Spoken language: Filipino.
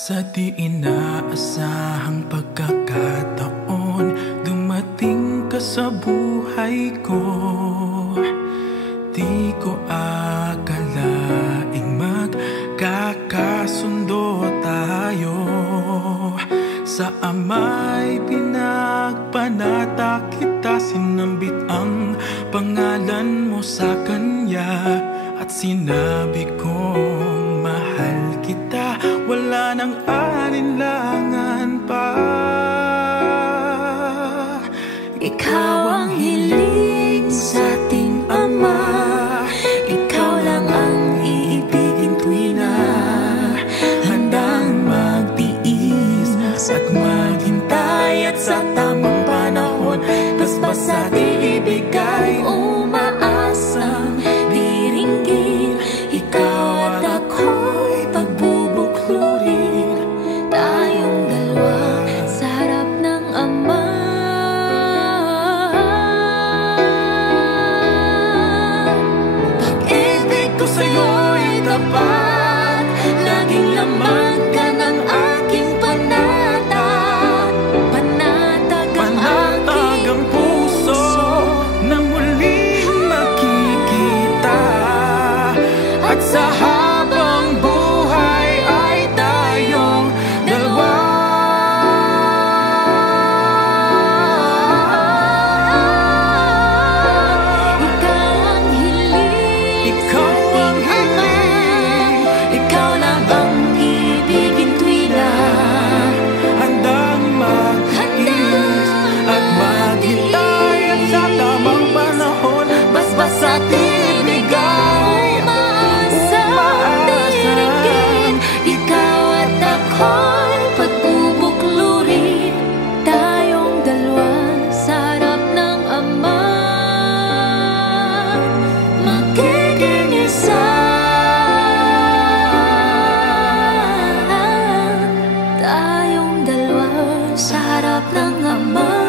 Sa di inaasahang pagkakataon, dumating ka sa buhay ko. Di ko akalaing magkakasundo tayo. Sa Ama'y pinagpanata kita, sinambit ang pangalan mo sa Kanya. At sinabi kong mahal kita, wala nang alinlangan pa. Ikaw ang hiling sa ating Ama, ikaw lang ang iibigin tuwi na handang magtiis at maghintay, at sa tamang panahon basbas at iibigay, umaasang diringgin. Ikaw at ako'y pagbubuklurin, tayong dalawa sa harap ng Ama. Pag-ibig ko sa'yo'y tapat, laging laman ka ng aking panatag. Panatag ang aking puso na muling makikita. At sa habang buhay ay tayong dalawa. Ikaw ang hiling, Ikaw ang hiling, ikaw lang ang ibigin tuwi na handang mag-iis at maghintay, at sa tamang panahon basbas at ibigay, umaasang diringgin. Ikaw at ako'y pagbubuklurin, tayong dalawa sa harap ng Ama. Magiging isa, tayong dalawa sa harap ng Ama.